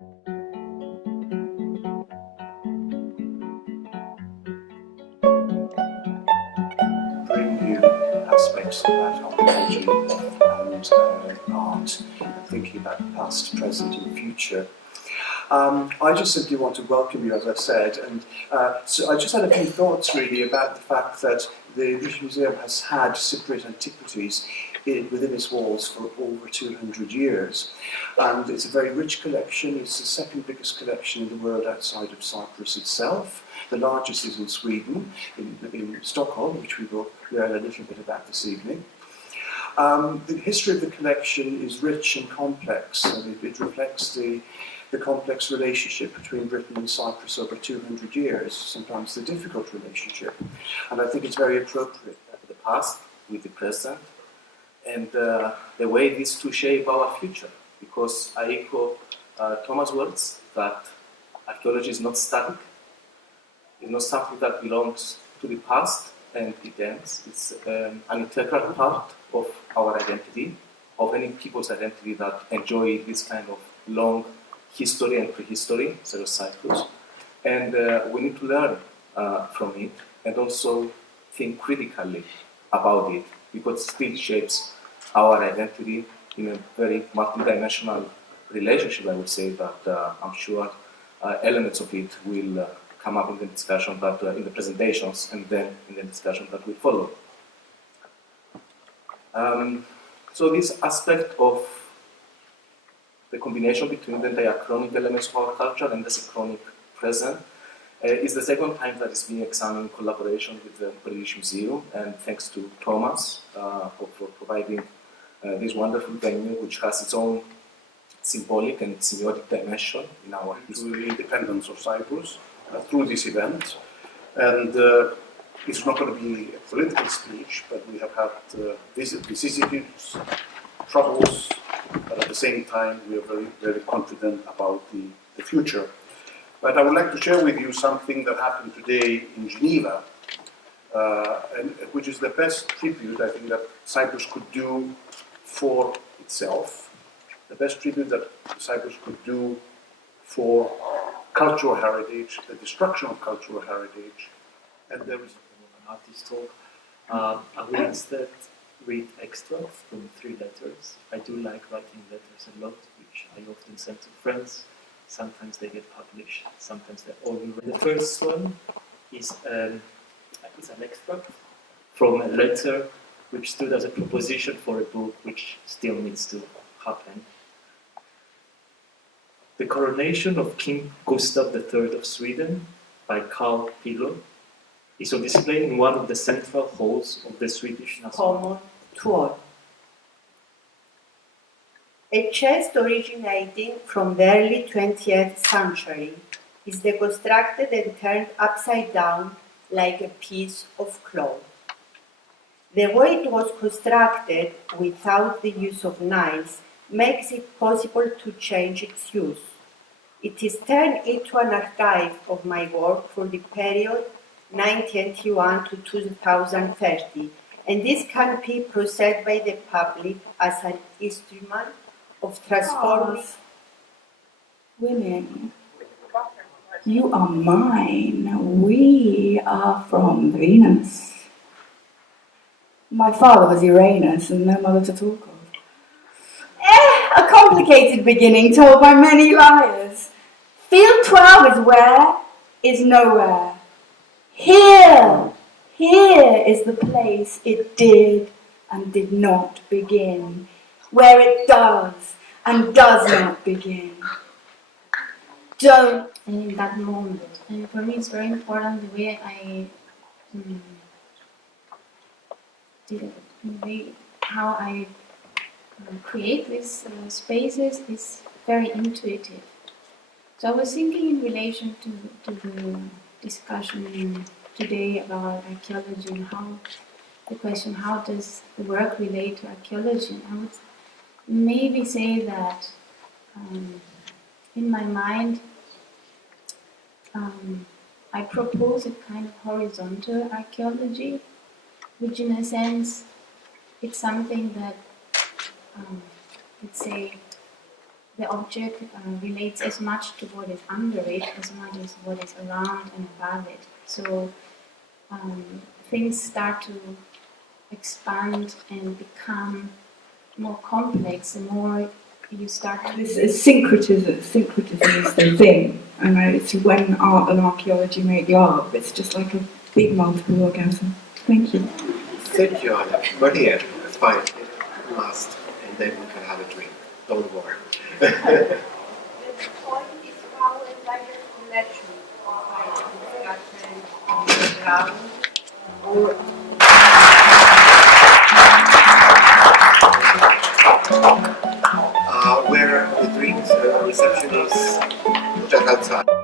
Bring new aspects about archaeology and art, and thinking about the past, present, and future. I just simply want to welcome you, as I said, and so I just had a few thoughts really about the fact that the British Museum has had Cypriot antiquities within its walls for over 200 years. And it's a very rich collection. It's the second biggest collection in the world outside of Cyprus itself. The largest is in Sweden, in Stockholm, which we will learn a little bit about this evening. The history of the collection is rich and complex, and it reflects the complex relationship between Britain and Cyprus over 200 years, sometimes the difficult relationship. And I think it's very appropriate. The past with the present, and the way these two shape our future. Because I echo Thomas' words that archaeology is not static. It's not something that belongs to the past and it ends. It's an integral part of our identity, of any people's identity that enjoy this kind of long history and prehistory, such as Cyprus. And we need to learn from it and also think critically about it, because it still shapes our identity in a very multidimensional relationship, I would say, that I'm sure elements of it will come up in the discussion, that in the presentations, and then in the discussion that will follow. So this aspect of the combination between the diachronic elements of our culture and the synchronic present is the second time that it's being examined in collaboration with the British Museum, and thanks to Thomas for providing this wonderful venue, which has its own symbolic and semiotic dimension in our history. To the independence of Cyprus through this event. And it's not going to be a political speech, but we have had vicissitudes, troubles, but at the same time we are very, very confident about the future. But I would like to share with you something that happened today in Geneva, and which is the best tribute I think that Cyprus could do for itself, the best tribute that Cyprus could do for cultural heritage, the destruction of cultural heritage, and there is an artist talk. I will instead read extracts from 3 letters. I do like writing letters a lot, which I often send to friends. Sometimes they get published, sometimes they're all read. The first one is an extract from a letter which stood as a proposition for a book which still needs to happen. The Coronation of King Gustav III of Sweden by Carl Pillow is on display in one of the central halls of the Swedish National Common to all. A chest originating from the early 20th century is deconstructed and turned upside down like a piece of cloth. The way it was constructed without the use of knives makes it possible to change its use. It is turned into an archive of my work for the period 1981 to 2030, and this can be processed by the public as an instrument of transforming women. You are mine. We are from Venus. My father was Uranus and no mother to talk of. A complicated beginning told by many liars. Field 12 is where, is nowhere. Here is the place it did and did not begin, where it does and does not begin. Don't. And in that moment, and for me it's very important the way I how I create these spaces is very intuitive. So I was thinking in relation to the discussion today about archaeology and how the question, how does the work relate to archaeology? And I would maybe say that in my mind I propose a kind of horizontal archaeology, which in a sense it's something that, let's say, the object relates as much to what is under it as much as what is around and above it. So things start to expand and become more complex the more you start to... Syncretism is the thing, and it's when art and archaeology make love. It's just like a big multiple orgasm. Thank you. Thank you, Anna. But yeah, fine. Last, and then we can have a drink. Don't worry. The point is how a larger collection of items on the ground or where the drinks reception is just outside.